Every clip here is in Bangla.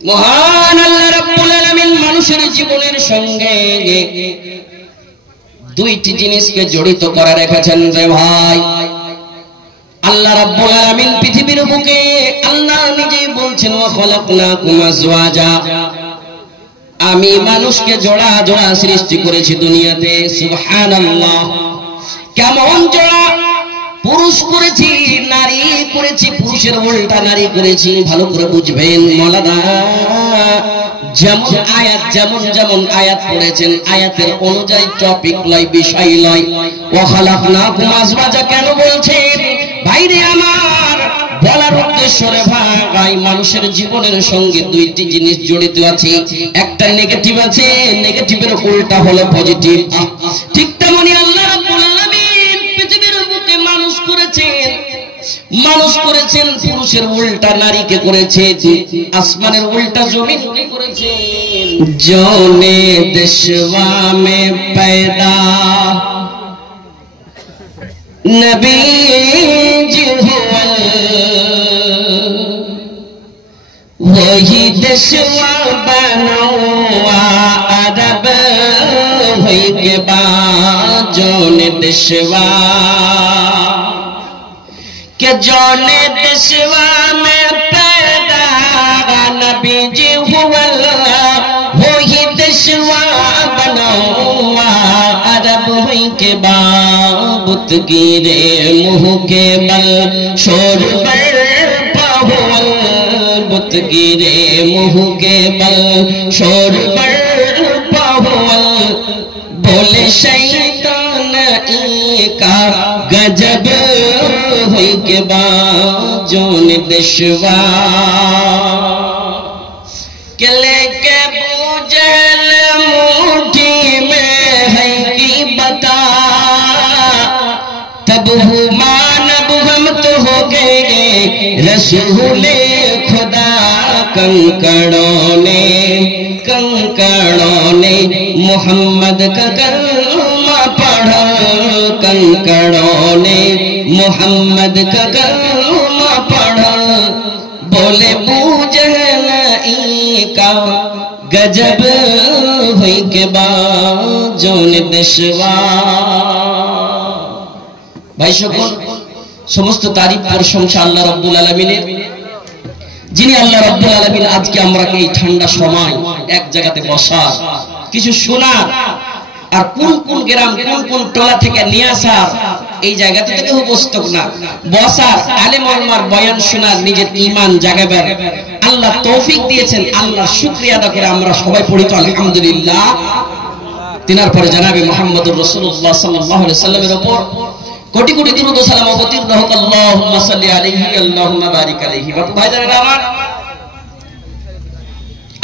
মহান আল্লাহ রাব্বুল আলামিন মানুষের জীবনের সঙ্গে দুইটি জিনিসকে জড়িত করে রেখেছেন রে ভাই। আল্লাহ রাব্বুল আলামিন পৃথিবীর বুকে আল্লাহ নিজেই বলছেন ওয়া খালাকনাকুম আজওয়াজা, আমি মানুষকে জোড়া জোড়া সৃষ্টি করেছি দুনিয়াতে। সুবহানাল্লাহ, কেমন জোড়া? পুরুষ করেছি, নারী করেছি, পুরুষের উল্টা নারী করেছি। ভালো করে বুঝবেন মাওলানা, যেমন আয়াত যেমন যেমন আয়াত পড়েছেন আয়াতের অনুযায়ী টপিক লয়, বিষয় লয়। ওয়া খালাকনাকুম আজওয়াজা কেন বলছেন ভাইরে আমার? বলার উদ্দেশ্য রে ভাই, মানুষের জীবনের সঙ্গে দুইটি জিনিস জড়িত আছে, একটা নেগেটিভ আছে, নেগেটিভের উল্টা হলো পজিটিভ। ঠিক তেমনি আল্লাহ রাব্বুল আলামিন পৃথিবীর বুকে মানুষ করেছেন, পুরুষের উল্টা নারীকে করেছেন, আসমানের উল্টা জমিনকে করেছেন। জোনে দেশवा में पैदा नबी जी हुआ, वही देशवा बनवा अरब हुई के बाद जोने देशवा के जोने देशवा में पैदा नबी जी हुआ, वही देशवा बनवा अरब हुई के बाद बुत गिरे मुँह के बल शोर बर्पा हुआ, बुत गिरे मुँह के बल शोर बर्पा हुआ, बोले शैतान का गजब हुई के बाद जोन देशवा के लेके बूझल मुट्ठी में है की बता, तब मानब हम तो हो गए रसूले खुदा। कंकड़ों ने मोहम्मद का कलमा पढ़ा, कंकड़ों ने मोहम्मद का कलमा पढ़ा, बोले बूझल का गजब हुई के बाद जोन देशवा। भाई সকল, সমস্ত তারিফ প্রশংসা আল্লাহ রাব্বুল আলামিনের, যিনি আল্লাহ রাব্বুল আলামিন আজকে আমরাকে এই ঠান্ডা সময় এক জায়গাতে বসার, কিছু শোনার, আর কোন কোন গ্রাম কোন কোন টোলা থেকে নিয়ে আসার, এই জায়গাতে কেউ উপস্থিত না, বসার, আলেম ওলামার বয়ান শোনার, নিজের ঈমান জাগাবার আল্লাহ তৌফিক দিয়েছেন। আল্লাহর শুকরিয়া আদা করে আমরা সবাই পড়ি তো আলহামদুলিল্লাহ। তিনার পরে জনাবে মুহাম্মদুর রাসূলুল্লাহ সাল্লাল্লাহু আলাইহি সাল্লামের উপর কোটি কোটি দুরূদ ও সালাম অবতীর্ণ হোক। আল্লাহুম্মা সাল্লি আলাইহি আল্লাহুম্মা বারিক আলাইহি। ভাইজানেরা আমার,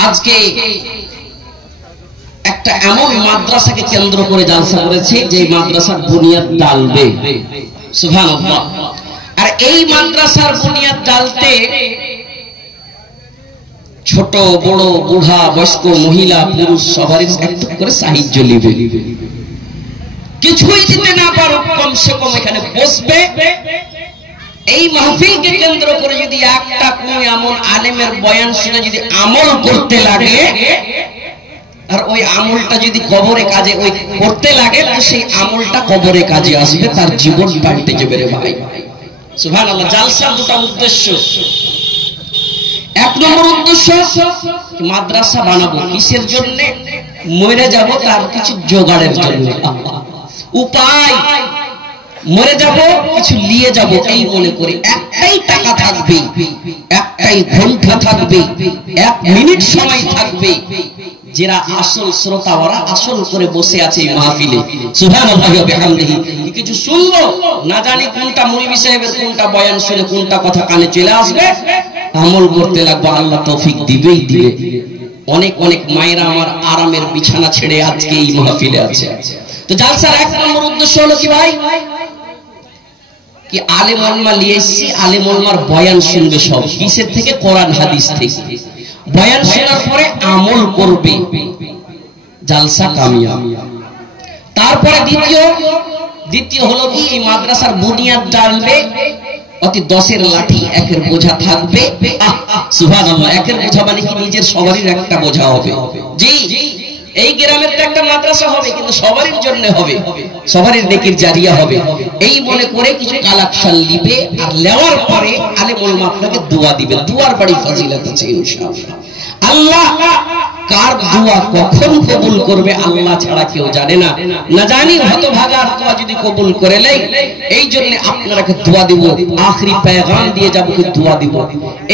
আজকে একটা এমন মাদ্রাসাকে কেন্দ্র করে জালসা করেছে যে মাদ্রাসার বুনিয়াদ ডালবে। সুবহানাল্লাহ। আর এই মাদ্রাসার বুনিয়াদ ডালতে ছোট বড় বুড়া বয়স্ক মহিলা পুরুষ সবারই একটু করে সাহায্য নেবে। কিছুই দিতে না পারো, কমসে কম এখানে বসবে। এই মাহফিলকে কেন্দ্র করে যদি একটা কোন এমন আলেমের বয়ান শুনে যদি আমল করতে লাগে, আর ওই আমলটা যদি কবরে কাজে ওই করতে লাগে, সেই আমলটা কবরে কাজে আসবে, তার জীবন পাল্টে যাবে রে ভাই। সুবহানাল্লাহ। জালসার দুটো উদ্দেশ্য। এক নম্বর উদ্দেশ্য, মাদ্রাসা বানাবো কিসের জন্য? মরে যাব তার কিছু জোগাড়ের জন্য। উপায়, মরে যাব কিছু নিয়ে যাব এই মনে করি। একটাই টাকা থাকবে, একটাই ঘন্টা থাকবে, 1 মিনিট সময় থাকবে। যারা আসল শ্রোতা ওরা আসল করে বসে আছে এই মাহফিলে, সুবহানাল্লাহি ওয়া বিহামদিহি। কিছু শুনবো না জানি কোনটা মৌলভী সাহেবের কোনটা বয়ান শুনে কোনটা কথা কানে চলে আসবে, আমল করতে লাগবে। আল্লাহ তৌফিক দিবেই দিবে। অনেক অনেক মায়েরা আমার আরামের বিছানা ছেড়ে আজকে এই মাহফিলে আছে। তো জালসার 1 নম্বর উদ্দেশ্য হলো কি ভাই? কি আলেম ওলামা নিয়ে এসেছি, আলেম ওলামার বয়ান শুনবে সব। কিসের থেকে? কোরআন হাদিস থেকে। বয়ান শোনার পরে আমল করবে, জালসা কামিয়াব। তারপরে দ্বিতীয় হলো কি, এই মাদ্রাসার বুনিয়াদ ডালবে। অতি 10-এর লাঠি 1-এর বোঝা থাকবে। সুবহানাল্লাহ। 1-এর বোঝা মানে কি নিজের সবারই একটা বোঝা হবে। জি, এই গ্রামের তো একটা মাদ্রাসা হবে, কিন্তু সবারই জন্য হবে, সবারই নেকির জারিয়া হবে। এই মনে করে কিছু কালেকশন দিবে, আর নেওয়ার পরে আলেমুল উলামা আপনাকে দোয়া দিবে। দুয়ার বাড়ি ফজিলত আছে ইনশাআল্লাহ। আল্লাহ কার দোয়া কখন কবুল করবে আল্লাহ ছাড়া কেউ জানে না। না জানি হতভাগার দোয়া যদি কবুল করে নেয়, এই জন্য আপনারাকে দোয়া দিব, আখরি পেগাম দিয়ে যাব, কি দোয়া দিব।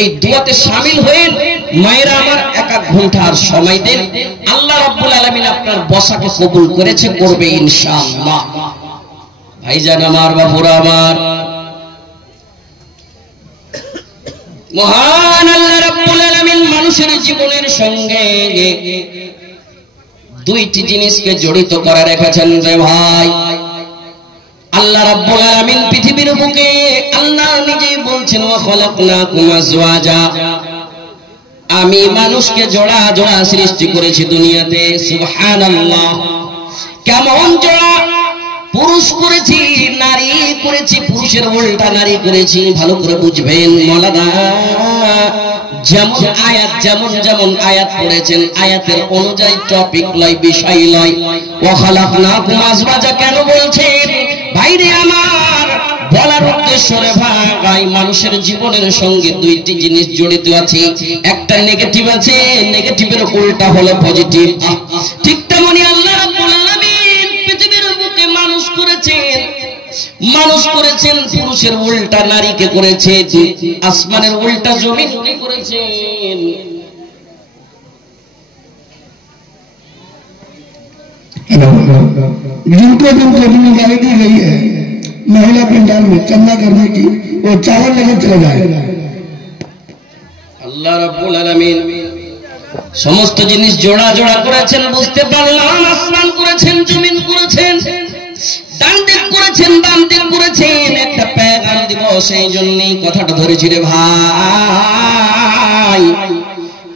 এই দোয়াতে শামিল হয়েন। মায়েরা আমার 1 ঘন্টার সময় দেন। আল্লাহ রাব্বুল আলামিন আপনার বসাকে কবুল করেছে, করবে ইনশাআল্লাহ। ভাইজান আমার, বাবুরা আমার, মহান আল্লাহ রাব্বুল আলামিন মানুষের জীবনের সঙ্গে 2টি জিনিসকে জড়িত করে রেখেছেন রে ভাই। আল্লাহ রাব্বুল আলামিন পৃথিবীর বুকে আল্লাহ নিজেই বলছেন, ওয়া খালাকনাকুম আজওয়াজা, আমি মানুষকে জোড়া জোড়া সৃষ্টি করেছি দুনিয়াতে। সুবহানাল্লাহ। কেমন জোড়া? পুরুষ করেছি, নারী করেছি, পুরুষের উল্টা নারী করেছি। ভালো করে বুঝবেন মাওলানা, যেমন আয়াত যেমন আয়াত পড়েছেন, আয়াতের অনুযায়ী টপিক লয়, বিষয় লয়। ওয়া খালাকনাকুম আজওয়াজা কেন বলছেন ভাইরে আমার? বলার উদ্দেশ্য রে ভাই, মানুষের জীবনের সঙ্গে 2টি জিনিস জড়িত আছে। একটা নেগেটিভ আছে, নেগেটিভের উল্টা হলো পজিটিভ। ঠিক তেমনি আল্লাহ রাব্বুল আলামিন পৃথিবীর বুকে মানুষ করেছেন, পুরুষের উল্টা নারীকে করেছেন, আসমানের উল্টা জমিনকে করেছেন। जिनको जिनको जिम्मेदारी दी गई है महिला पंडाल में चंदा करने की, वो चावल लेकर चले जाए। আল্লাহ রাব্বুল আলামিন সমস্ত জিনিস জোড়া জোড়া করেছেন, বুঝতে পারলাম। আসমান করেছেন, জমিন করেছেন, ডান দিক করেছেন, বাম দিক করেছেন। একটা পেগাম দিব, সেই জন্যই কথাটা ধরেছি রে ভাই।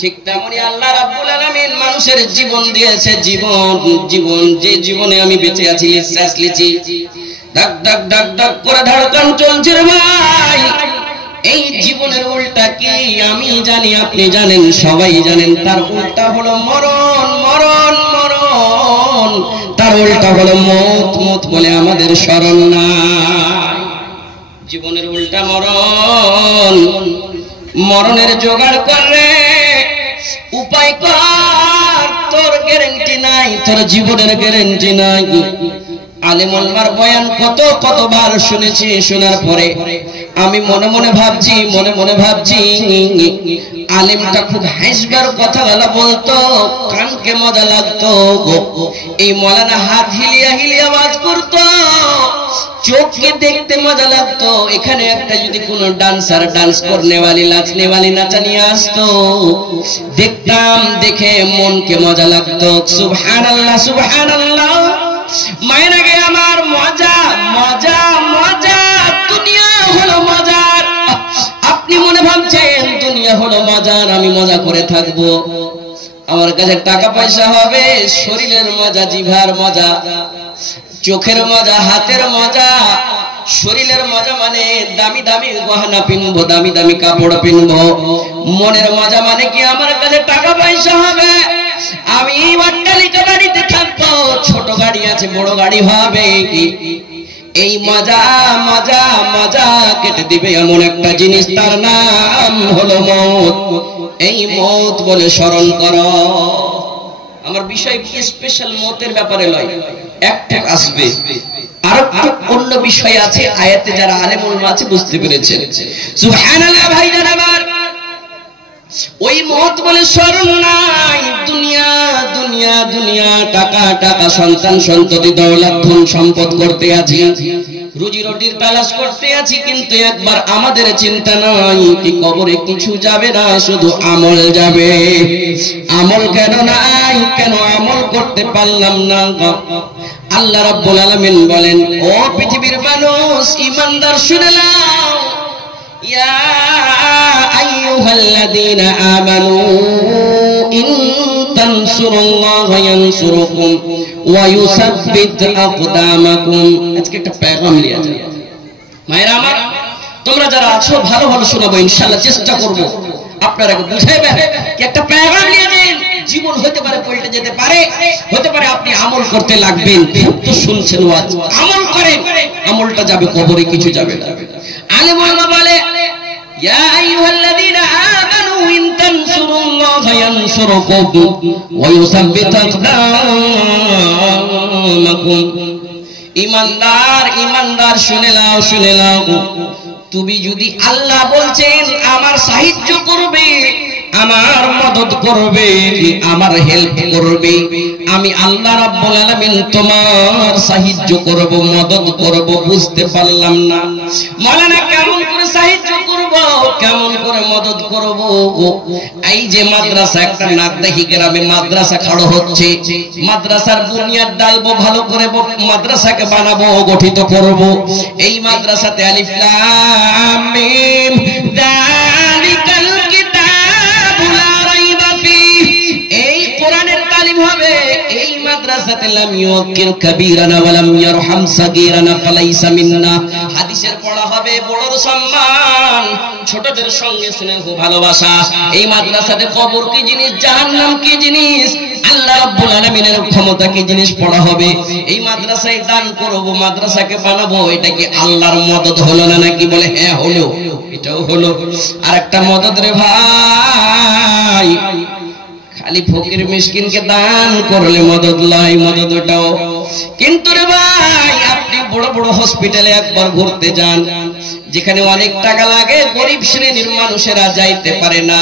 ঠিক তেমনি আল্লাহ রাব্বুল আলামিন মানুষের জীবন দিয়েছে। জীবন যে জীবনে আমি বেঁচে আছি, নিঃশ্বাস নিচ্ছি, ডাক ডাক ডাক ডাক করে ধড়কন চলছে রে ভাই। এই জীবনের উল্টা কি আমি জানি, আপনি জানেন, সবাই জানেন। তার উল্টা হলো মরণ, মরণ, মরণ। তার উল্টা হলো মত, মত বলে আমাদের স্মরণ নাই। জীবনের উল্টা মরণ। মরণের জোগাড় করে উপায় কর, তোর গ্যারান্টি নাই, তোর জীবনের গ্যারান্টি নাই। আলেমুল উলামার বয়ান কতবার শুনেছি। শোনার পরে আমি মনে মনে ভাবছি আলেমটা খুব হাসবার কথা বলতো, কানকে মজা লাগতো। এই মৌলানা হাত হিলিয়া হিলিয়া আওয়াজ করতো, চোখকে দেখতে মজা লাগতো। এখানে একটা যদি কোনো ডান্সার, ডান্স করনেওয়ালি, নাচনেওয়ালি নাচা নিয়ে আসতো, দেখতাম, দেখে মনকে মজা লাগতো। সুবহানাল্লাহ, সুবহানাল্লাহ। মায়েরা গে আমার, মজা মজা মজা, দুনিয়া হলো মজার। আপনি মনে ভাবছেন দুনিয়া হলো মজার, আমি মজা করে থাকবো, আমার কাছে টাকা পয়সা হবে, শরীরের মজা, জিভার মজা, চোখের মজা, হাতের মজা, শরীরের মজা মানে দামি দামি গহনা পিনবো, দামি দামি কাপড় পিনবো। মনের মজা মানে কি আমার কাছে টাকা পয়সা হবে, আমি অট্টালিকা বাড়িতে থাকবো, ছোট গাড়ি আছে, বড় গাড়ি হবে। এই মজা মজা মজা কেটে দিবে এমন একটা জিনিস, তার নাম হলো মওত। এই মওত বলে স্মরণ করো। আমার বিষয় স্পেশাল মওতের ব্যাপারে লয়, একটা আসবে। আর অন্য বিষয় আছে, আয়াতে যারা আলেমুল উলামা আছে বুঝতে পেরেছেন। সুবহানাল্লাহ। ভাইজান আমার, ওই মওত বলে স্মরণ নাই। দুনিয়া দুনিয়া দুনিয়া, টাকা টাকা, সন্তান সন্ততি, দৌলত, ধন সম্পদ করতে আছি, রুজি রুটির তালাশ করতে আছি, কিন্তু একবার আমাদের চিন্তা নাই কি কবরে কিছু যাবে না, শুধু আমল যাবে। আমল কেন নাই, কেন আমল করতে পারলাম না? আল্লাহ রাব্বুল আলামিন বলেন, ও পৃথিবীর মানুষ, ঈমানদার শুনে নাও, ইয়া আইয়ুহাল্লাযীনা আমানু ইন তানসুরুল্লাহা ইয়ানসুরকুম ওয়া ইউসাব্বিত আকদামাকুম। আজকে একটা পেগাম নিয়ে যাই মায়েরা আমার, তোমরা যারা আছো ভালো ভালো শোনাবো, ইনশাআল্লাহ চেষ্টা করব আপনারা বুঝাইবেন কি একটা পেগাম নিয়ে দিন। জীবন হতে পারে পল্টে যেতে পারে, হতে পারে আপনি আমল করতে লাগবেন। খুব তো শুনছেন ওয়াজ, আমল করেন, আমলটা যাবে কবরে, কিছু যাবে না। আলেম ওলামা বলে ইয়া আইয়ুহাল্লাযীনা আমানু ইন তানসুরুল্লাহা ইয়ানসুরকুম ওয়া ইউসাব্বিত আকদামাকুম। ইমানদার শুনে নাও, তুমি যদি আল্লাহ বলছেন আমার সাহায্য করবে, আমার মদদ করবে, আমার হেল্প করবে, আমি আল্লাহ রাব্বুল আলামিন তোমার সাহায্য করব, মদদ করব। বুঝতে পারলাম না মাওলানা কেমন করে সাহায্য করব, কেমন করে মদদ করব? এই যে মাদ্রাসা, একটা নাগদাহি গ্রামে মাদ্রাসা খাড়ো হচ্ছে, মাদ্রাসার বুনিয়াদ ডালবো, ভালো করে মাদ্রাসাকে বানাবো, গঠিত করব। এই মাদ্রাসাতে আলিফ লাম মিম যালিকাল কিতাবু লা রাইবা ফীহ, এই কোরআনের তালিম হবে। এই মাদ্রাসাতে লাম ইউকির কাবীরানা ওয়া লাম ইয়ারহাম সাগীরানা ফালাইসা মিন্না, হাদিসের পড়া হবে, বড়র সম্মান, ছোটদের সঙ্গে স্নেহ ভালোবাসা। এই মাদ্রাসাতে কবর কি জিনিস, জাহান্নাম কি জিনিস, আল্লাহ রাব্বুল আলামিনের ক্ষমতা কি জিনিস পড়া হবে। এই মাদ্রাসায় দান করব, মাদ্রাসাকে বানাবো, এটা কি আল্লাহর মদদ হলো না নাকি? বলে হ্যাঁ হলো, এটাও হলো। আর একটা মদদ রে ভাই, খালি ফকির মিসকিনকে দান করলে মদদ লয়, মদদ ওটাও। কিন্তু রে ভাই, আপনি বড় বড় হসপিটালে একবার ঘুরতে যান, যেখানে অনেক টাকা লাগে, গরিব শ্রেণীর মানুষেরা যাইতে পারে না।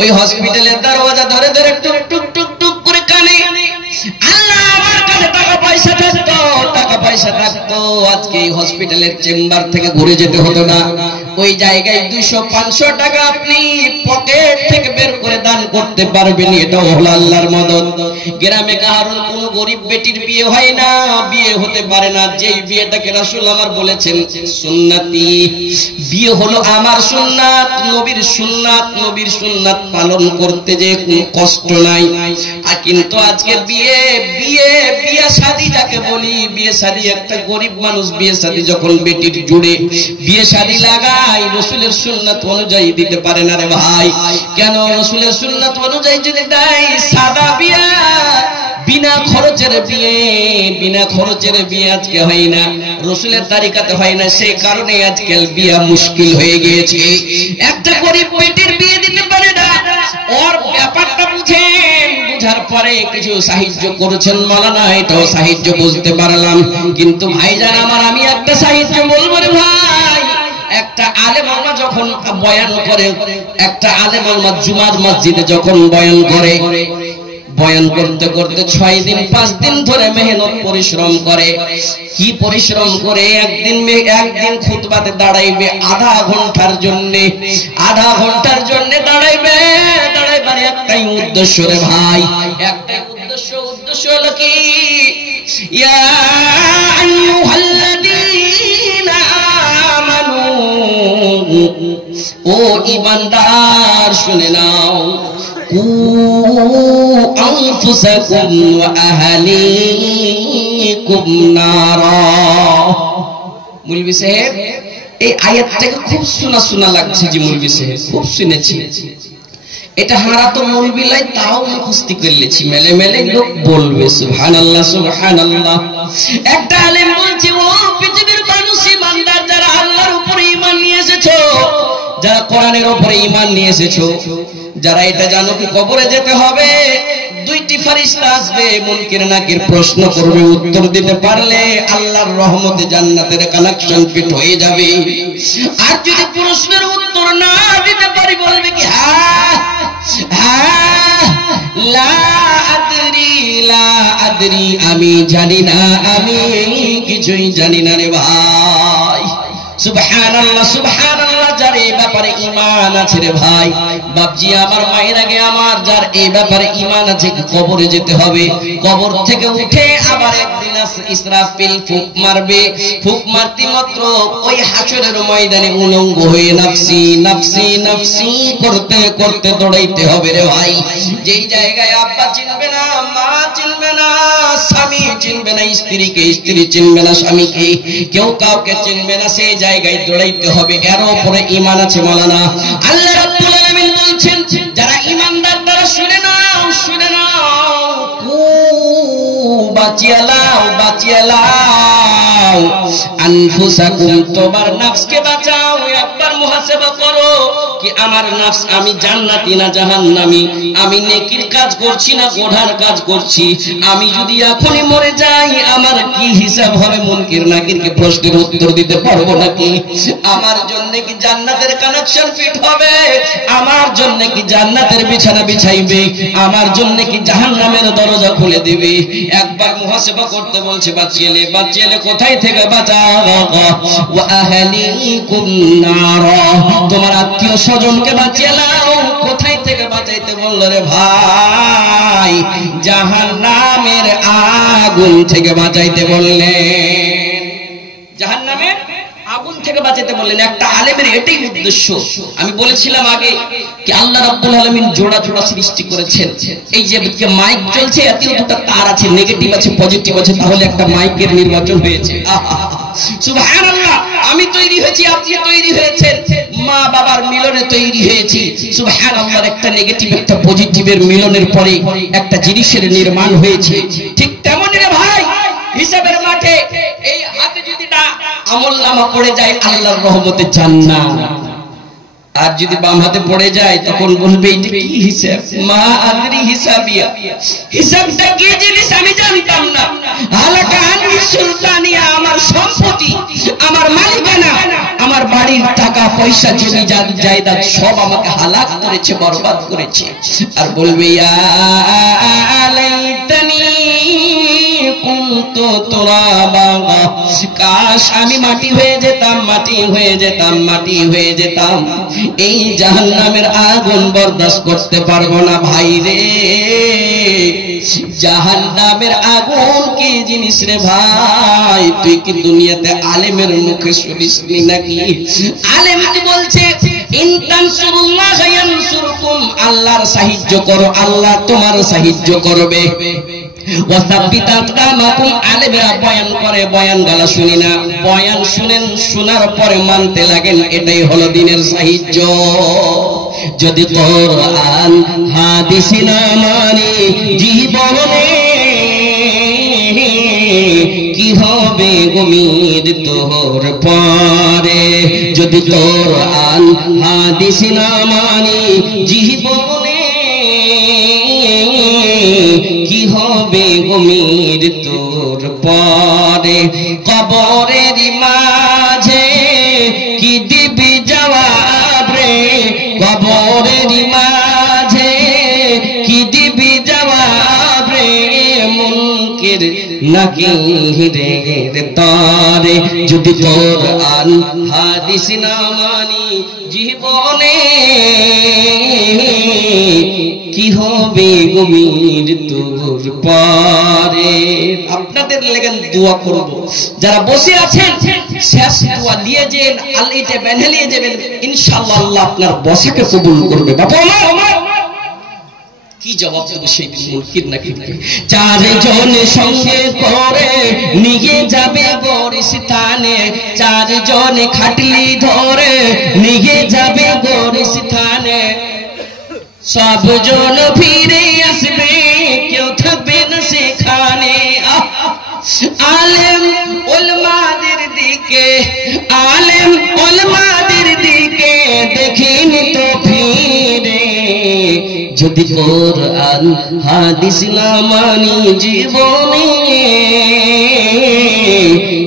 ওই হসপিটালের দরওয়াজা ধরে ধরে টুক টুক টুক টুক করে কানে, আল্লাহ আমার কাছে টাকা পয়সা থাকতো, আজকে এই হসপিটালের চেম্বার থেকে ঘুরে যেতে হতো না। ওই জায়গায় 200-500 টাকা আপনি পকেট থেকে বের করে দান করতে পারবেন, এটাও হলো আল্লাহর মদদ। গ্রামে কারোর কোনো গরিব বেটির বিয়ে হয় না, বিয়ে হতে পারে না, যেই বিয়েটাকে রাসূল আমার বলেছেন সুন্নতি, বিয়ে হলো আমার সুন্নাত, নবীর সুন্নাত পালন করতে যে কোনো কষ্ট নাই। আর কিন্তু আজকে বিয়ে শাদী যাকে বলি, বিয়ে শাদী, একটা গরিব মানুষ বিয়ে শাদী যখন বেটির জুড়ে বিয়ে শাদী লাগায়, রাসূলের সুন্নাত অনুযায়ী দিতে পারে না রে ভাই। কেন? রাসূলের সুন্নাত অনুযায়ী যদি দেয়, সাদা বিয়ে, বিনা খরচের বিয়ে আজকে হয় না, রাসূলের তরিকাতে হয় না। সেই কারণে আজকাল বিয়ে মুশকিল হয়ে গিয়েছে। একটা গরিব বেটির বিয়ে দিতে পারে না, ওর ব্যাপারটা বুঝেন, বুঝার পরে কিছু সাহায্য করেছেন মাওলানা, এটাও সাহায্য বুঝতে পারলাম। কিন্তু ভাইজান আমার, আমি একটা সাহায্য বলবো রে ভাই, একটা আলেম ওলামা যখন বয়ান করে, একটা আলেম ওলামা জুমার মসজিদে যখন বয়ান করে, বয়ান করতে করতে 6 দিন 5 দিন ধরে মেহনত পরিশ্রম করে। কি পরিশ্রম করে? একদিন খুতবাতে দাঁড়াইবে আধা ঘন্টার জন্য দাঁড়াইবে একটাই উদ্দেশ্য রে ভাই, একটাই উদ্দেশ্য হলো কি, ইয়া আইয়ুহাল্লাযীনা আমানু, ও ঈমানদার শুনে নাও, কু আনফুসাকুম ওয়া আহলিকুম নারা। মৌলভী সাহেব, এই আয়াতটাকে খুব শোনা লাগছে যে মৌলভী সাহেব খুব শুনেছি, এটা হারা তো মৌলভী লাই, তাও মুখস্থি করলেছি, মেলে মেলে লোক বলবে সুবহানাল্লাহ সুবহানাল্লাহ। একটা আলেম বলছে, ও পৃথিবীর মানুষ, ঈমানদার যারা আল্লাহর উপরে ঈমান নিয়ে এসেছো, যারা কোরআনের উপরে ঈমান নিয়ে এসেছো, যারা এটা জানো কি কবরে যেতে হবে, 2টি ফেরেশতা আসবে, মুনকির নাকির প্রশ্ন করবে, উত্তর দিতে পারলে আল্লাহর রহমতে জান্নাতের কানেকশন ফিট হয়ে যাবে। আর যদি প্রশ্নের উত্তর না দিতে পারি, বলবে কি লা আদরি, আমি জানি না, আমি কিছুই জানি না রে ভাই। সুবহানাল্লাহ সুবহানাল্লাহ। যার এই ব্যাপারে ঈমান আছে রে ভাই, বাপজি আমার, মায়ের আগে আমার, যার এই ব্যাপারে ঈমান আছে কবরে যেতে হবে, কবর থেকে উঠে আবার একদিন ইসরাফিল ফুঁক মারবে, ফুঁক মারতে মাত্র ওই হাসরের ময়দানে উলঙ্গ হয়ে নাফসি নাফসি নাফসি করতে করতে দৌড়াইতে হবে রে ভাই। যেই জায়গায় আব্বা চিনবে না, মা চিনবে না, স্বামী চিনবে না স্ত্রীকে, স্ত্রী চিনবে না স্বামীকে, কেউ কাউকে চিনবে না, সেই জায়গায় দৌড়াইতে হবে, এর উপরে ঈমান আছে মাওলানা। আল্লাহ রাব্বুল আলামিন বলছেন, যারা ঈমানদার তারা শুনে নাও, শুনে নাও, বাঁচিয়ে লাও আনফুসাকুম, তোমার নফসকে বাঁচাও। একবার মুহাসাবা করো কি আমার নফস আমি জান্নাতি না জাহান্নামী, আমি নেকির কাজ করছি না গোধার কাজ করছি। আমি যদি এখনই মরে যাই আমার কি হিসাব হবে? মুনকির নাকিরকে প্রশ্নের উত্তর দিতে পারবো নাকি? আমার জন্য কি জান্নাতের কানেকশন ফিট হবে? আমার জন্য কি জান্নাতের বিছানা বিছাইবে? আমার জন্য কি জাহান্নামের দরজা খুলে দিবে? একবার মুহাসাবা করতে বলছে। বাঁচিয়ে কোথায় থেকে বাঁচাও? ওয়া আহলিকুম নার, তোমার আত্মীয় স্বজনকে বাঁচিয়ে নাও। কোথায় থেকে বাঁচাইতে বলল রে ভাই? জাহান্নামের আগুন থেকে বাঁচাইতে বললেন। জাহান্নামের আগুন থেকে বাঁচাতে বললেন। একটা আলেমের এটাই উদ্দেশ্য। আমি বলেছিলাম আগে কি আল্লাহ রাব্বুল আলামিন জোড়া জোড়া সৃষ্টি করেছেন। এই যে মাইক চলছে এতে দুটো তার আছে, নেগেটিভ আছে পজিটিভ আছে, তাহলে একটা মাইকের নির্বাচন হয়েছে। সুবহানাল্লাহ। আমি তৈরি হয়েছি, আপনি তৈরি হয়েছেন, মা বাবার মিলনে তৈরি হয়েছি। সুবহানাল্লাহ। একটা নেগেটিভ একটা পজিটিভের মিলনের পরে একটা জিনিসের নির্মাণ হয়েছে। ঠিক তেমনই রে ভাই, হিসাবের মাঠে এই হাতে যদি না আমলনামা পড়ে যায় আল্লাহর রহমতে জান্নাত, আর যদি বাম হাতে পড়ে যায় তখন বলবে এটা কি হিসাব? মা আদরি হিসাবিয়া, হিসাবটা কি জিনিস আমি জানতাম না। হালাকা আনি সুলতানিয়া, আমার সম্পত্তি, আমার মালিকানা, আমার বাড়ির টাকা পয়সা জমি জায়দাদ সব আমাকে হালাক করেছে, বরবাদ করেছে। আর বলবে ইয়া লাইতানি কুনতু তুরাবা, কাশ আমি মাটি হয়ে যেতাম, মাটি হয়ে যেতাম, মাটি হয়ে যেতাম। এই জাহান্নামের আগুন বরদাস্ত করতে পারবো না ভাই রে। জাহান্নামের আগুন কি জিনিস রে ভাই? তুই কি দুনিয়াতে আলেমের মুখে শুনিসনি নাকি? আলেম কি বলছে? ইন তানসুরুল্লাহ ইয়ানসুরকুম, আল্লাহর সাহায্য করো আল্লাহ তোমার সাহায্য করবে। আলেমেরা বয়ান করে, বয়ান গালা শুনি না, বয়ান শুনেন, শোনার পরে মানতে লাগেন, এটাই হলো দিনের সাহায্য। যদি কোরআন হাদিস না মানি জীবনে কি হবে উম্মীদ তোর পরে? যদি কোরআন হাদিস না মানি জীবনে কি হবে উম্মীদ তোর পরে? কবরের মাঝে কি দিবি জবাব রে? কবরের মাঝে কি দিবি জবাব রে? মুনকির নাকিরের তরে যদি কোরআন হাদিস না মানি জীবনে কি হবে উম্মীদ তোর পরে? আপনাদের লেগে দোয়া করব, যারা বসে আছেন শেষ দোয়া নিয়ে যান, আল্লাহতে বেঁধে নিয়ে যাবেন, ইনশাআল্লাহ আল্লাহ আপনার বসাকে কবুল করবে। বাবা আমার কি জবাব দেব সেই মুনকির নাকিরকে? চারজন সঙ্গে করে নিয়ে যাবে গোরস্থানে, চারজন খাটলি ধরে নিয়ে যাবে গোরস্থানে। সবজন ফিরে আসবে, কেউ থাকবে না সেখানে। আলেম উলমাদের দিকে, আলেম উলমাদের দিকে দেখিনি তো ফিরে। যদি কোরআন হাদিস না মানি জীবনে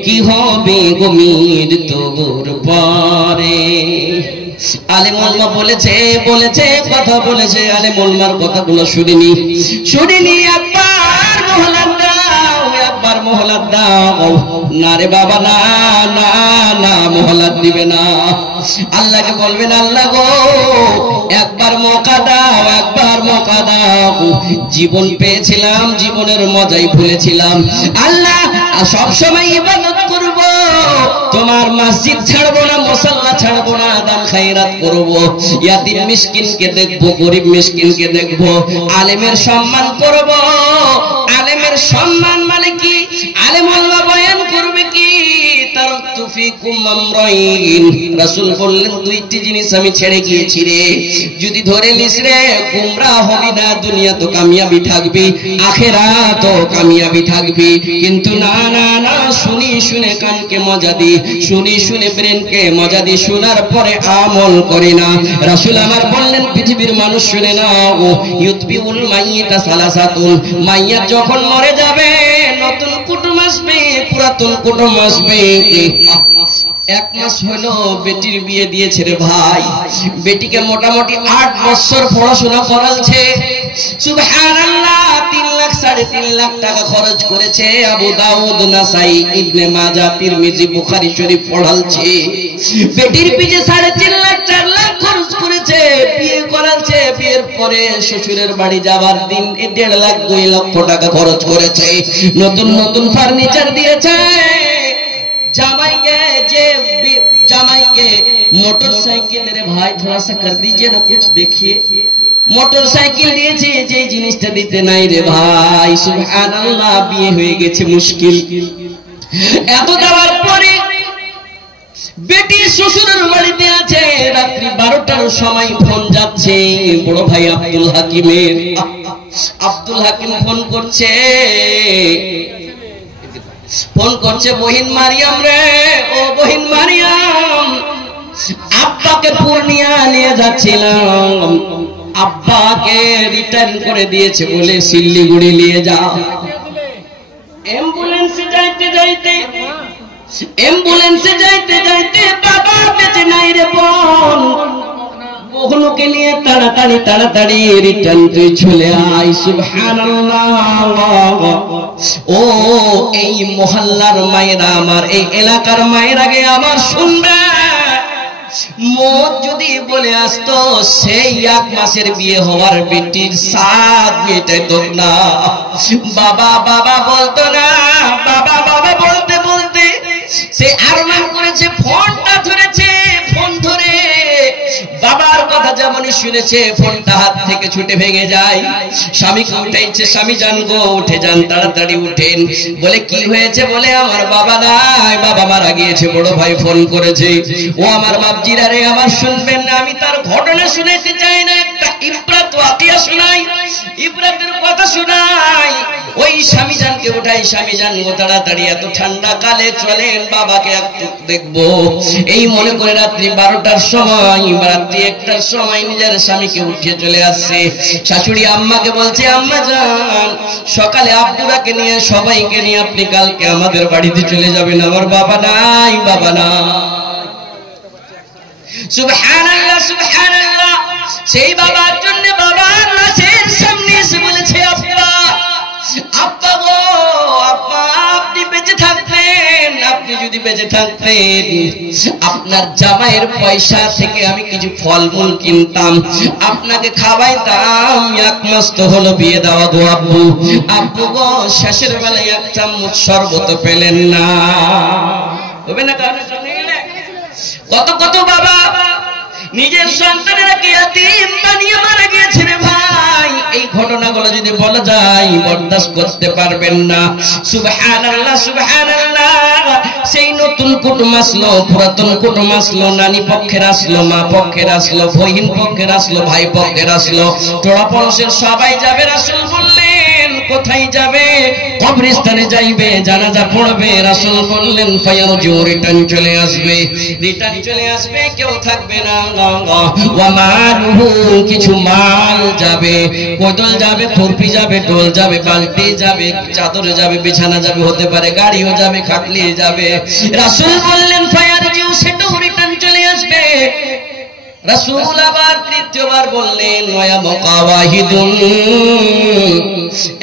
কি হবে উম্মীদ তোর পরে? আলেম ওলামা বলেছে কথা বলেছে, আলেম ওলামার কথাগুলো শুনিনি। একবার মোহলাত দাও, একবার মোহলাত দাও। না রে বাবা, না না না, মোহলাত দিবে না। আল্লাহকে বলবেন আল্লাহ গো একবার মৌকা দাও, একবার মৌকা দাও। জীবন পেয়েছিলাম, জীবনের মজাই ভুলেছিলাম। আল্লাহ সব সময় ইবাদত করব, তোমার মসজিদ ছাড়বো না, মুসাল্লা ছাড়বো না, দান খায়রাত করব, ইয়াতিম মিসকিনকে দেখবো, গরিব মিসকিনকে দেখবো, আলেমের সম্মান করব। আলেমের সম্মান মানে কি? আলেম আল্লাহ বয়ান করবে কি তারাকতু ফিকুম আমরাইন, রাসূল বললেন দুইটি জিনিস আমি ছেড়ে গিয়েছি রে, যদি ধরে নিস রে গোমরাহ হবি না, দুনিয়া তো কামিয়াবি থাকবি, আখিরাত তো কামিয়াবি থাকবি। কিন্তু না না না, শুনি শুনে কানকে মজা দি, শুনি শুনে ব্রেনকে মজা দি, শোনার পরে আমল করি না। রাসূল আমার বললেন পৃথিবীর মানুষ শুনে নাও, ইউতবিউল মাইয়িতা সালাসাতুন, মাইয়াত যখন মরে যাবে নতুন কুটুম আসবে, পুরাতন কুটুম আসবে। এক মাস হলো বেটির বিয়ে দিয়েছে রে ভাই, বেটিকে মোটামুটি 8 বছর পড়াশোনা করালছে, সুবহানাল্লাহ। 3 লাখ 3.5 লাখ টাকা খরচ করেছে, আবু দাউদ, নাসাই, ইবনে মাজাহ, তিরমিজি, বুখারী শরীফ পড়ালছে। বেটির পিছে 3.5 লাখ 4 লাখ খরচ করেছে, বিয়ে করালছে। বিয়ের পরে শ্বশুরের বাড়ি যাবার দিন 1.5 লাখ 2 লক্ষ টাকা খরচ করেছে, নতুন নতুন ফার্নিচার দিয়েছে। জামাইকে मोटरसाइकिल, रे भाई थोड़ा सा कर दीजिए ना, कुछ देखिए, मोटरसाइकिल দিয়েছে, যে জিনিসটা দিতে নাই রে ভাই, সুবহানাল্লাহ, বিয়ে হয়ে গেছে মুশকিল। এত দেওয়ার পরে বেটি শ্বশুরের বাড়িতে আছে, রাত্রি 12টার সময় ফোন যাচ্ছে বড় ভাই আব্দুল হাকিমের। আব্দুল হাকিম ফোন করছে, বহিন মারিয়াম রে, ও বহিন মারিয়াম, আব্বাকে পূর্ণিয়া নিয়ে যাচ্ছিলাম, আব্বাকে রিটার্ন করে দিয়েছে বলে শিলিগুড়ি নিয়ে যাও। অ্যাম্বুলেন্সে যাইতে যাইতে বাবা বেঁচে নাই রে বোন, ওগুলোকে নিয়ে তাড়াতাড়ি রিটার্ন তুই চলে আয়। সুবহানাল্লাহ। ও এই মহল্লার মায়েরা আমার, এই এলাকার মায়েরা গে আমার শুনবে, মত যদি বলে আসতো সেই 1 মাসের বিয়ে হওয়ার বেটির 7 মেটাইতো না, বাবা বাবা বলতো না, বাবা বাবা বলতে বলতে সে আরমান করেছে, ফোনটা ধরেছে, ফোন ধরে বাবার কথা যেমনই শুনেছে ফোনটা হাত থেকে ছুটে ভেঙে যায়। স্বামীকে উঠাইছে, স্বামী যান গো, উঠে যান, তাড়াতাড়ি উঠেন। বলে কি হয়েছে? বলে আমার বাবা নাই, বাবা মারা গিয়েছে, বড় ভাই ফোন করেছে। ও আমার বাপজিরা রে, আমার শুনবেন না, আমি তার ঘটনা শুনাইতে চাই না, একটা ইবরাত ওয়াকিয়া শোনাই, ইবরাতের কথা শোনাই। ওই স্বামী জানকে উঠাই, স্বামী জান গো তাড়াতাড়ি, এত ঠান্ডা কালে চলেন, বাবাকে একটু দেখবো। এই মনে করে রাত্রি 12টার সময়, রাত্রি 1টার সময় নিজের স্বামীকে উঠিয়ে চলে আসছে। শাশুড়ি আম্মাকে বলছে, আম্মা জান, সকালে আব্বুরাকে নিয়ে সবাইকে নিয়ে আপনি কালকে আমাদের বাড়িতে চলে যাবেন, আমার বাবা নাই, বাবা না। সুবহানাল্লাহ, সুবহানাল্লাহ। সেই বাবার জন্য বাবার লাশের সামনে এসে বলেছে, আব্বা, আব্বা গো, আব্বা, আপনি বেঁচে থাকতেন, আপনি যদি বেঁচে থাকতেন, আপনার জামাইয়ের পয়সা থেকে আমি কিছু ফলমূল কিনতাম, আপনাকে খাওয়াইতাম। 1 মাস তো হলো বিয়ে দেওয়া গো আব্বু, আব্বু গো, শেষের বেলায় 1 চামচ শরবত পেলেন না, হবে না? কত কত বাবা নিজের সন্তানেরাকে ইয়াতীম বানিয়ে মারা গিয়েছে রে ভাই। এই ঘটনাগুলো যদি বলা যায় বরদাস্ত করতে পারবেন না। সুবহানাল্লাহ, সুবহানাল্লাহ। সেই নতুন কুটুম আসলো, পুরাতন কুটুম আসলো, নানি পক্ষের আসলো, মা পক্ষের আসলো, বহিন পক্ষের আসলো, ভাই পক্ষের আসলো, তোরা পরশের সবাই যাবে। রাসূল বললেন কোথায় যাবে? কবরস্থানে যাইবে, জানাজা পড়বে। রাসূল বললেন ফায়ারজু, রিটার্ন চলে আসবে, রিটার্ন চলে আসবে, কেউ থাকবে না। ওয়া মালুহু, কিছু মাল যাবে, কোদল যাবে, খুরপি যাবে, ঢোল যাবে, বালতি যাবে, চাদর যাবে, বিছানা যাবে, হতে পারে গাড়িও যাবে, খাটলি যাবে। রাসূল বললেন ফায়ারজু, সেটাও রিটার্ন চলে আসবে। রাসূল আবার তৃতীয়বার বললেন ওয়া মুকাওয়াহিদুন,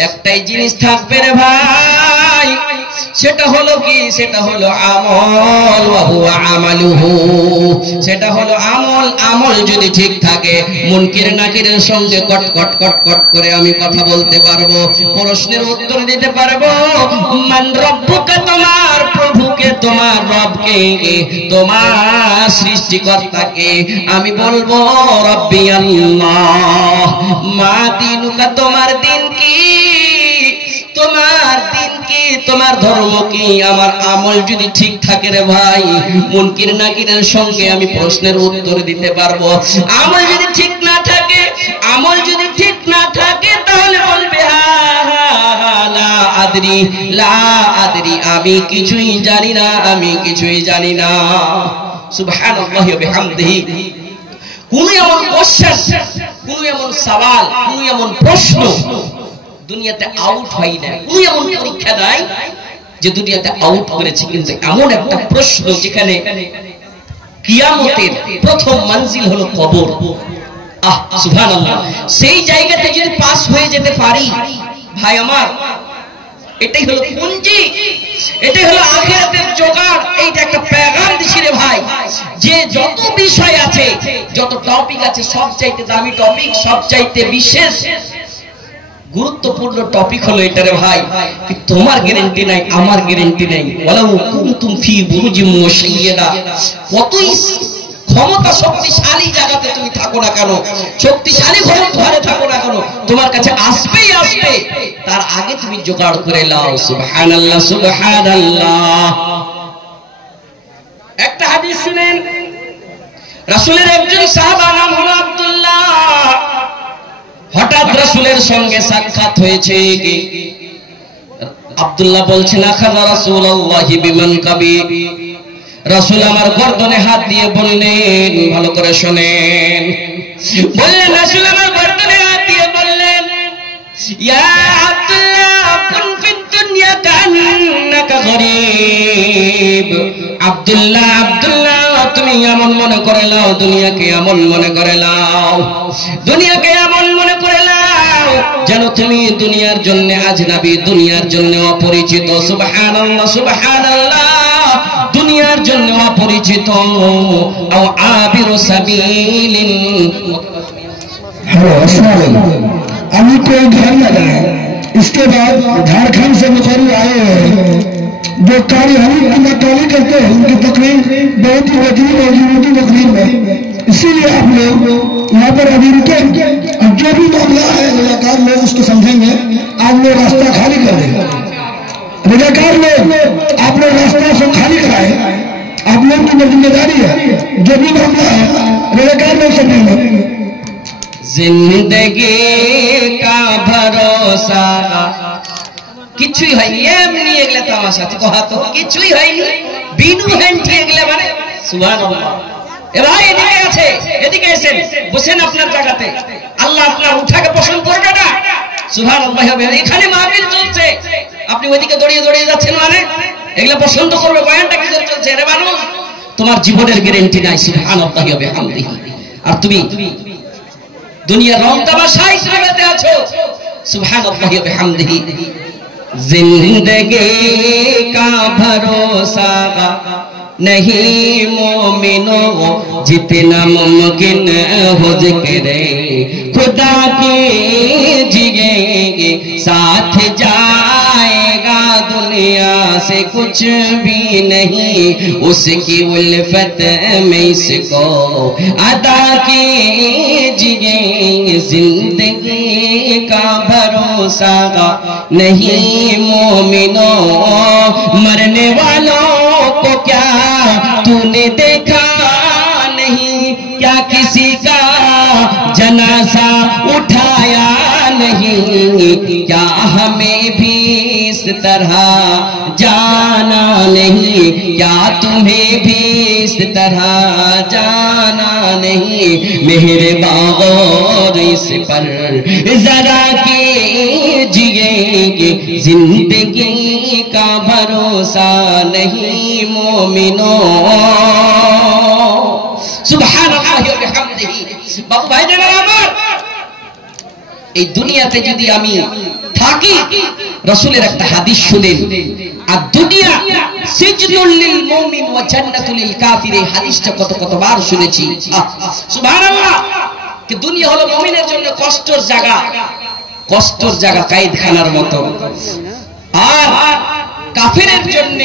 একটাই জিনিস থাকবে রে ভাই, সেটা হলো কি? সেটা হলো আমল, ওয়া হুয়া আমালুহু, সেটা হলো আমল। আমল যদি ঠিক থাকে, মুনকির নাকিরের সঙ্গে কট কট কট কট করে আমি কথা বলতে পারবো, প্রশ্নের উত্তর দিতে পারবো। মান রব্বুকা, তোমার প্রভুকে, তোমার রবকে, তোমার সৃষ্টিকর্তাকে আমি বলবো রব্বি আল্লাহ। মা দিনুকা, তোমার দিন কি? তোমার দিন কি, তোমার ধর্ম কি, আমার আমল যদি ঠিক থাকে রে ভাই, মুনকির নাকিরের সঙ্গে আমি প্রশ্নের উত্তর দিতে পারবো। আমল যদি ঠিক না থাকে, আমল যদি ঠিক না থাকে, তাহলে বলবে লা আদরি, লা আদরি, আমি কিছুই জানি না, আমি কিছুই জানি না। সুবহানাল্লাহি ওয়া বিহামদিহি। কোন এমন কোশ্চেন, কোন এমন সওয়াল, কোন এমন প্রশ্ন দুনিয়াতে আউট হয় না, কোন এমন পরীক্ষা নাই যে দুনিয়াতে আউট করেছে। কিন্তু এমন একটা প্রশ্ন যেখানে কিয়ামতের প্রথম মঞ্জিল হলো কবর। সুবহানাল্লাহ। সেই জায়গাতে যদি পাস হয়ে যেতে পারি ভাই আমার, এটাই হলো পুঁজি, এটাই হলো আখিরাতের জোগাড়। এইটা একটা পেগাম দিছি রে ভাই, যে যত বিষয় আছে, যত টপিক আছে, সবচাইতে দামি টপিক, সবচাইতে বিশেষ গুরুত্বপূর্ণ টপিক হলো এটা রে ভাই। তোমার গ্যারান্টি নাই, আমার গ্যারান্টি নাই। ওয়ালাউ কুনতুম ফি বুরুজিম মুশাইয়াদা, কতই ক্ষমতা শক্তিশালী জায়গাতে তুমি থাকো না কেন, শক্তিশালী ঘরে থাকো না কেন, তোমার কাছে আসবেই আসবে। তার আগে তুমি জোগাড় করে নাও। সুবহানাল্লাহ, সুবহানাল্লাহ। একটা হাদিস শুনেন, রাসূলের একজন সাহাবা নাম হলো আব্দুল্লাহ। হঠাৎ রাসূলের সঙ্গে সাক্ষাৎ হয়েছে। আব্দুল্লাহ বলছেন, আখাযা রাসূলুল্লাহি বিমানকাবি, রাসূল আমার গর্দনে হাত দিয়ে বললেন, ভালো করে শুনেন, বললেন রাসূল আমার গর্দনে হাত দিয়ে বললেন, ইয়া আব্দুল্লাহ কুন ফিদ দুনিয়া কান্নাকা গরীব। আব্দুল্লাহ, আব্দুল্লাহ, তুমি এমন মনে করে নাও, দুনিয়াকে এমন মনে করে নাও, দুনিয়াকে এমন মনে করে নাও যেন তুমি দুনিয়ার জন্য আজনাবী, দুনিয়ার জন্য অপরিচিত। সুবহানাল্লাহ, সুবহানাল্লাহ। দুনিয়ার জন্য অপরিচিত। আও আবিরু সাবিলিন। हेलो अस्सलाम वालेकुम। अभी कोई घर में गए, इसके बाद झारखंड से बुखारी आए हैं जो कारी हमीद की नकाली करते हैं। उनकी तकरीर बहुत ही अजीब और यूनिटी तकरीर है, इसीलिए आप लोग यहाँ पर अभी रुके और जो भी मामला है रजाकार लोग उसको समझेंगे। आप लोग रास्ता खाली कर देंगे, रजाकार लोग आप लोग रास्ता से खाली कराए, आप लोग की जिम्मेदारी है। जो भी मामला है रजाकार लोग समझेंगे। जिंदगी का भरोसा কিছুই হয়নি, এমনি এগুলা তামাশা কথা, তো কিছুই হয়নি, বিনু হ্যান্ডি এগুলা মানে। সুবহানাল্লাহ। এ ভাই এদিকে আছে, এদিকে এসেন, বসেন আপনার জায়গাতে। আল্লাহ আপনার উঠাকে পছন্দ করবে না। সুবহানাল্লাহ। এখানে মাহফিল চলছে, আপনি ওইদিকে দৌড়িয়ে দৌড়িয়ে যাচ্ছেন মানে এগুলা পছন্দ করবে। বয়ানটা কি চলছে রে মানুষ, তোমার জীবনের গ্যারান্টি নাই। সুবহানাল্লাহ ওয়া বিহামদিহি। আর তুমি দুনিয়ার রং তামাশায় মেতে আছো। সুবহানাল্লাহ ওয়া বিহামদিহি। जिंदगी का भरोसा नहीं मोमिनो, जितना मुमकिन हो जिक्र खुदा के जिगे साथ जाएगा, दुनिया से कुछ भी नहीं, उसकी उल्फत में इसको अदा कीजिए। जिंदगी का भरोसा नहीं मोमिनो, मरने वालों को क्या तूने देखा नहीं, क्या किसी का जनाजा उठाया नहीं, क्या हमें भी इस तरह जाना नहीं, क्या तुम्हें भी इस तरह जाना नहीं। मेहरबान गौर इस पर जरा कीजिए, जिंदगी का भरोसा नहीं मोमिनो। सुबहानाल्लाह व बिहमदिही। बाबू भाई जान আমার, এই দুনিয়াতে যদি আমি থাকি, রাসূলের একটা হাদিস শুনেন, আর দুনিয়া সিজনুল লিল মুমিন ওয়া জান্নাতুল লিল কাফির। এই হাদিসটা কতবার শুনেছি। সুবহানাল্লাহ। কি দুনিয়া হলো মুমিনের জন্য কষ্টের জায়গা, কষ্টের জায়গা, কায়েদখানার মতো। আর কাফিরের জন্য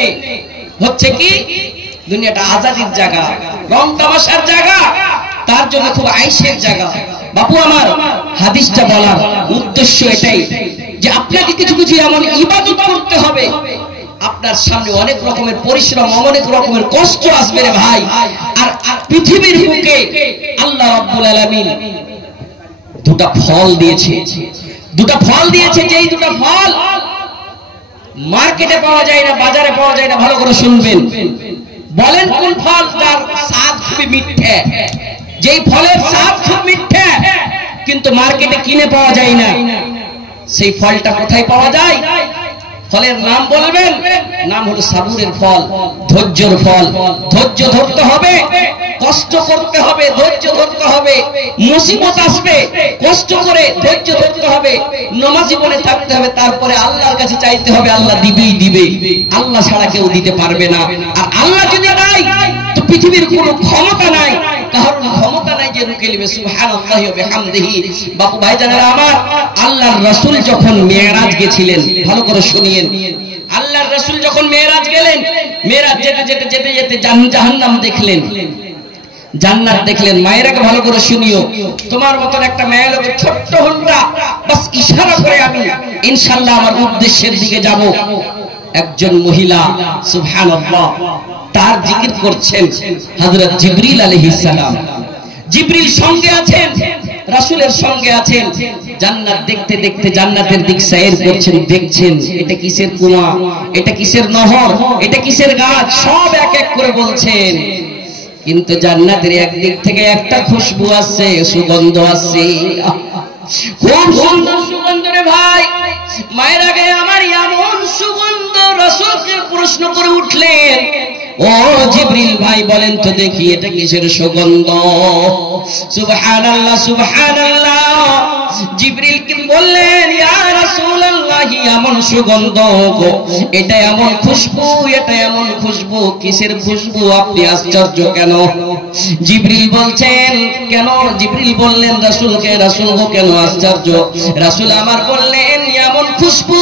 হচ্ছে কি দুনিয়াটা আজাদির জায়গা, রং তামাশার জায়গা, তার জন্য খুব আইশের জায়গা। বাপু আমার, হাদিসটা বলার উদ্দেশ্য এটাই যে আপনাকে কিছু কিছু এমন ইবাদত করতে হবে আপনার সামনে অনেক রকমের পরিশ্রম, অনেক রকমের কষ্ট আসবে রে ভাই। আর পৃথিবীর বুকে আল্লাহ রাব্বুল আলামিন দুটা ফল দিয়েছে, যেই দুটা ফল মার্কেটে পাওয়া যায় না, বাজারে পাওয়া যায় না। ভালো করে শুনবেন, বলেন কোন ফল যার স্বাদ খুবই মিঠা? যেই ফলের স্বাদ খুব মিঠা কিন্তু মার্কেটে কিনে পাওয়া যায় না, সেই ফলটা কোথায় পাওয়া যায়? ফলের নাম বলবেন, নাম হলো সাবুরের ফল, ধৈর্যের ফল। ধৈর্য ধরতে হবে, কষ্ট করতে হবে, ধৈর্য ধরতে হবে। মুসিবত আসবে, কষ্ট করে ধৈর্য ধরতে হবে, নামাজি বনে থাকতে হবে, তারপরে আল্লাহর কাছে চাইতে হবে, আল্লাহ দিবেই দিবে। আল্লাহ ছাড়া কেউ দিতে পারবে না। আর আল্লাহ যদি দেয় তো পৃথিবীর কোনো ক্ষমতা নাই, কারণ ক্ষমতা নাই যে রুখে নেবে। সুবহানাল্লাহি ওয়া বিহামদিহি। বাপু ভাইজানেরা আমার, আল্লাহর রাসূল যখন মেরাজ গেছিলেন, ভালো করে শুনিয়েন, আল্লাহর রাসূল যখন মেরাজ গেলেন, মেরাজ যেতে যেতে জাহান্নাম দেখলেন, জান্নাত দেখলেন। মায়েরাকে ভালো করে শুনিও, তোমার মতন একটা মেয়ে লোক ছোট্ট ঘন্টা বাস ইশারা করে আমি ইনশাআল্লাহ আমার উদ্দেশ্যের দিকে যাব। একজন মহিলা সুবহানাল্লাহ তার জিকির করছেন হযরত জিবরিল আলাইহিস সালাম। জিবরিল সঙ্গে আছেন, রাসূলের সঙ্গে আছেন। জান্নাত দেখতে দেখতে জান্নাতের দিক সাইর করছেন, দেখছেন এটা কিসের কুয়া, এটা কিসের নহর, এটা কিসের গাছ, সব এক এক করে বলছেন। কিন্তু জান্নাতের একদিক থেকে একটা খুশবু আসছে, সুগন্ধ আসছে, খুব সুন্দর সুগন্ধ রে ভাই। মায়ের আগে আমার এমন সুগন্ধ, রাসূলকে প্রশ্ন করে উঠলেন, ও জিবরিল ভাই বলেন তো দেখি এটা কিসের সুগন্ধ? সুবহানাল্লাহ সুবহানাল্লাহ। জিবরিল কি বললেন, ইয়া রাসূলুল্লাহ এমন সুগন্ধ গো, এটা এমন খুশবু, এটা এমন খুশবু। কিসের খুশবু? আপনি আশ্চর্য কেন? জিবরিল বলছেন কেন? জিবরিল বললেন রাসূলকে, রাসূল গো কেন আশ্চর্য? রাসূল আমার বললেন এমন খুশবু,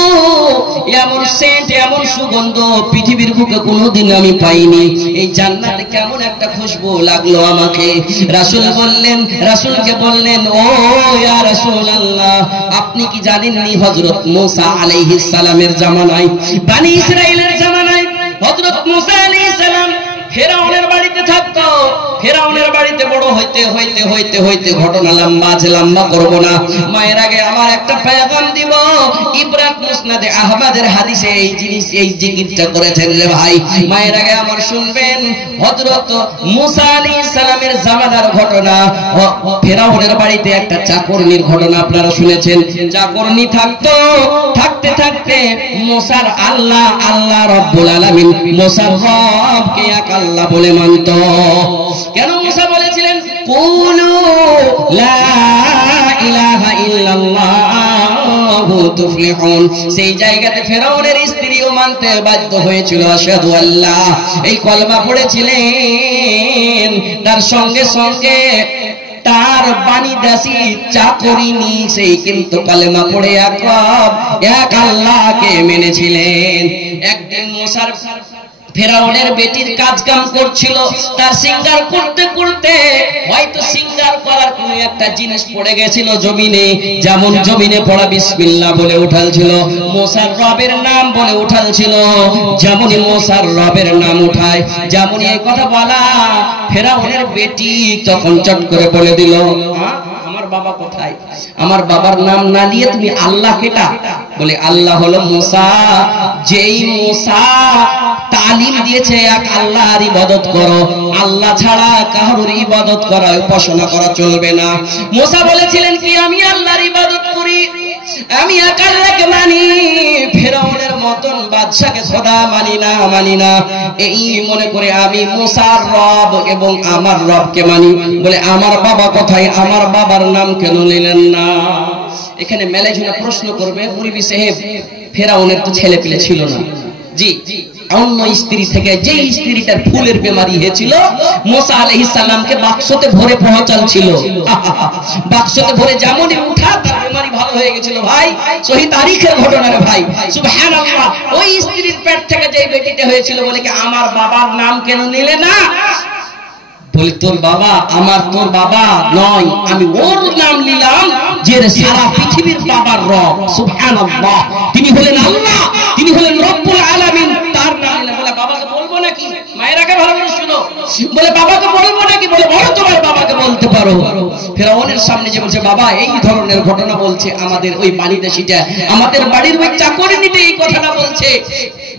এমন সেন্ট, এমন সুগন্ধ পৃথিবীর বুকে কোনোদিন আমি পাইনি। এই জান্নাতে কেমন একটা খুশবু লাগলো আমাকে। রাসূল বললেন, রাসূলকে বললেন, ও ইয়া রাসূলুল্লাহ আপনি কি জানেননি হযরত মূসা আলাইহিস সালামের জামানায়, বনি ইসরাইলের জামানায় হযরত মূসা আলাইহিস সালাম ফেরাউনের বাড়িতে থাকতো। ফেরাউনের বাড়িতে বড় হইতে হইতে হইতে হইতে ঘটনা লম্বা আছে, লম্বা করব না। মায়ের আগে আমার একটা পেগাম দিব। ইবরাত মুসনাদে আহমদের হাদিসে এই জিনিস, এই জিকিরটা করেছেন রে ভাই। মায়ের আগে আমার শুনবেন, হযরত মূসা আলাইহিস সালামের জামানার ঘটনা। ফেরাউনের বাড়িতে একটা চাকরনির ঘটনা আপনারা শুনেছেন। চাকরনি থাকতো, থাকতে থাকতে মূসার আল্লাহ, আল্লাহ রাব্বুল আলামিন মূসার রবকে এক আল্লাহ বলে মানত। কেন মূসা বলেছিলেন কুলু লা ইলাহা ইল্লাল্লাহু তুফলিহুন? সেই জায়গাতে ফেরাউনের স্ত্রীও মানতে বাধ্য হয়েছিল, আশহাদু আল্লাহ, এই কলমা পড়েছিলেন। তার সঙ্গে সঙ্গে তার বাণী দাসী চাকরিনী সেই কিন্তু কালেমা পড়ে এক আল্লাহকে মেনেছিলেন। একদিন মূসার ফেরাউনের বেটির কাজ কাম করছিল, তার সিঙ্গার করতে করতে হয়তো সিঙ্গার করার কোন একটা জিনিস পড়ে গেছিল জমিনে। যেমন জমিনে পড়া বিসমিল্লাহ বলে উঠালছিল, মূসার রবের নাম বলে উঠালছিল। যেমনই মূসার রবের নাম উঠায়, যেমনই এই কথা বলা, ফেরাউনের বেটি তখন চট করে বলে দিল, আমার বাবা কোথায়? আমার বাবার নাম না নিয়ে তুমি আল্লাহ কেটা? বলে আল্লাহ হলো মূসা, যেই মূসা তালিম দিয়েছে এক আল্লাহর ইবাদত করো, আল্লাহ ছাড়া কারোর ইবাদত করা, উপাসনা করা চলবে না। মূসা বলেছিলেন কি আমি আল্লাহর ইবাদত করি, আমি এক আল্লাহকে মানি, ফেরাউনের মতন বাদশাকে খোদা মানি না, মানি না। এই মনে করে আমি মূসার রব এবং আমার রবকে মানি। বলে আমার বাবা কোথায়? আমার বাবার নাম কেন নিলেন না? এখানে মেলেজুনা প্রশ্ন করবে, মুরিবি সাহেব ফেরাউনের তো ছেলে পেলে ছিল না। জি, অন্য স্ত্রী থেকে যে স্ত্রীটার ফুলের বেমারি হয়েছিল, মূসা আলাইহিস সালামকে বাক্সতে ভরে পৌঁছালছিল। বাক্সতে ভরে যেমনই উঠা তার বেমারি ভালো হয়ে গেছিল ভাই। সহি তারিখের ঘটনা রে ভাই, সুবহানাল্লাহ। ওই স্ত্রীর পেট থেকে যে বেটিটা হয়েছিল বলে কি আমার বাবার নাম কেন নিলে না? বলে তোর বাবা আমার তোর বাবা নয়, আমি ওর নাম নিলাম যে সারা পৃথিবীর বাবার রব। সুবহানাল্লাহ, তিনি হলেন আল্লাহ, তিনি হলেন রব্বুল আলামিন। তার নাম নিলাম। বলে বাবাকে বলবো নাকি? মায়েরাকে ভালো করে শুনো। বলে বাবাকে বলবো নাকি? বলে বলো তোমার বাবাকে বলতে পারো। ফেরাউনের সামনে যে বলছে বাবা এই ধরনের ঘটনা বলছে, আমাদের ওই বাড়িদাসীটা আমাদের বাড়ির ওই চাকরিনীতে এই কথাটা বলছে।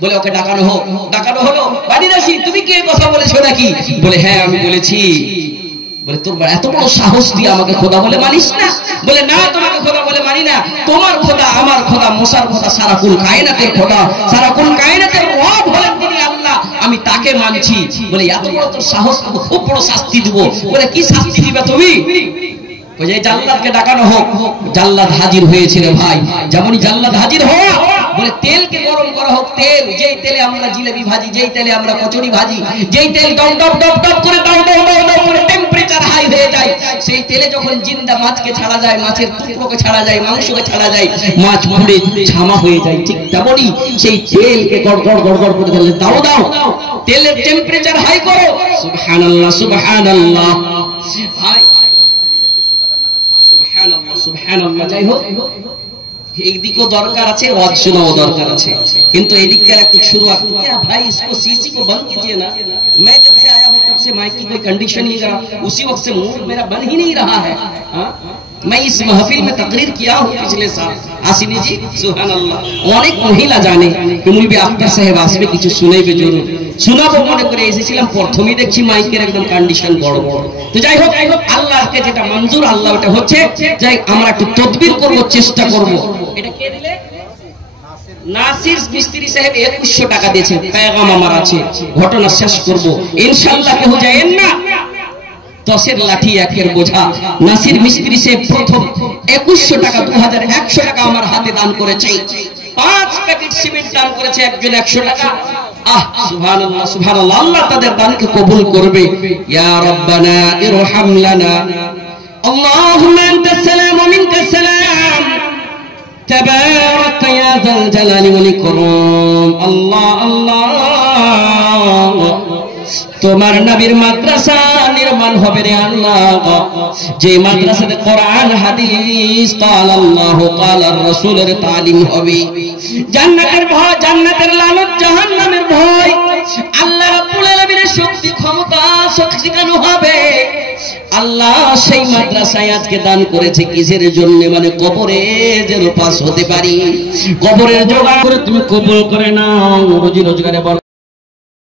বলে ওকে ডাকানো হোক। ডাকানো হলো। বাড়িদাসী তুমি কি কথা বলেছো নাকি? বলে হ্যাঁ আমি বলেছি। বলে তোর এত বড় সাহস দিয়ে আমাকে খোদা বলে মানিস না? বলে না তোমাকে খোদা বলে মানি না, তোমার খোদা আমার খোদা মুসার খোদা সারা কুল কায়নাতের খোদা, সারা কুল কায়নাতের রব হলেন তিনি আল্লাহ, আমি তাকে মানছি। বলে এত বড় তোর সাহস, খুব বড় শাস্তি দিব। বলে কি শাস্তি দিবে তুমি? ওই যে জাল্লাদকে ডাকানো হোক। জাল্লাদ হাজির হয়েছিল ভাই। যেমনই জাল্লাদ হাজির হওয়া, বলে তেলকে গরম করা হোক। তেল, যেই তেলে আমরা জিলেবি ভাজি, যেই তেলে আমরা কচুরি ভাজি, যেই তেল ডব ডব ডব ডব করে ডব ডব ডব ডব করে টেম্পারেচার হাই হয়ে যায়, সেই তেলে যখন জিন্দা মাছকে ছাড়া যায়, মাছের টুকরোকে ছাড়া যায়, মাংসকে ছাড়া যায়, মাছ পুড়ে ছামা হয়ে যায়, ঠিক তেমনই সেই তেলকে গড়গড় গড়গড় করে বলে দাও দাও, তেলের টেম্পারেচার হাই করো। সুবহানাল্লাহ সুবহানাল্লাহ, হাই সুবহানাল্লাহ সুবহানাল্লাহ। যাই হোক, এইদিকেও দরকার আছে, ওয়াজ শোনাও দরকার আছে, কিন্তু এদিককার একটু शुरुआत क्या भाई इसको सीसी को बंद कीजिए ना। मैं जब से आया हूं तब से माइक की कोई कंडीशन नहीं करा, उसी वक्त से मूड मेरा बन ही नहीं रहा है। मैं इस महफिल में तकरीर किया हूं पिछले साल। आसिनी जी सुभान अल्लाह, অনেক মহিলা জানে মুলবি আক্তার সাহেব আসবে কিছু শুনাইবে, জরুর শোনাবো মনে করে এসেছিলাম। প্রথমেই দেখছি মাইকের একদম কন্ডিশন বড় বড়। তো যাই হোক, আল্লাহকে যেটা মঞ্জুর আল্লাহ ওটা হচ্ছে। যাই আমরা একটু তদবির করব, চেষ্টা করব। এটা কে দিলে? নাসির মিস্ত্রি সাহেব 2100 টাকা দিয়েছেন। পেগাম আমার আছে, ঘটনা শেষ করব ইনশাআল্লাহ। কেউ যায়েন না, 10-এর লাঠি 1-এর বোঝা। নাসির মিস্ত্রি সাহেব প্রথম 2100 টাকা, 2100 টাকা আমার হাতে দান করেছে। 5 প্যাকেট সিমেন্ট দান করেছে একজন 100 টাকা। সুবহানাল্লাহ সুবহানাল্লাহ, আল্লাহ তাদের দানকে কবুল করবে। ইয়া রাব্বানা ইরহাম লানা, আল্লাহুম্মা আনতাস সালাম ওয়া মিনকাস সালাম, তাবারাক ইয়া যাল জালালি ওয়াল ইকরাম। আল্লাহ আল্লাহ, তোমার নবীর মাদ্রাসা নির্মাণ হবে রে আল্লাহ, যে মাদ্রাসাতে কোরআন হাদিস قال الله قال الرسول এর তালিম হবে। জান্নাতের ভয়, জান্নাতের লালত, জাহান্নামের ভয়, আল্লাহ রাব্বুল আলামিনের শক্তি ক্ষমতা শেখানো হবে। আল্লাহ সেই মাদ্রাসায় আজকে দান করেছে কিসের জন্য? মানে কবরে যেন পাস হতে পারি, কবরের জোগাড় করে তুমি কবুল করে নাও, রুজি রোজগারে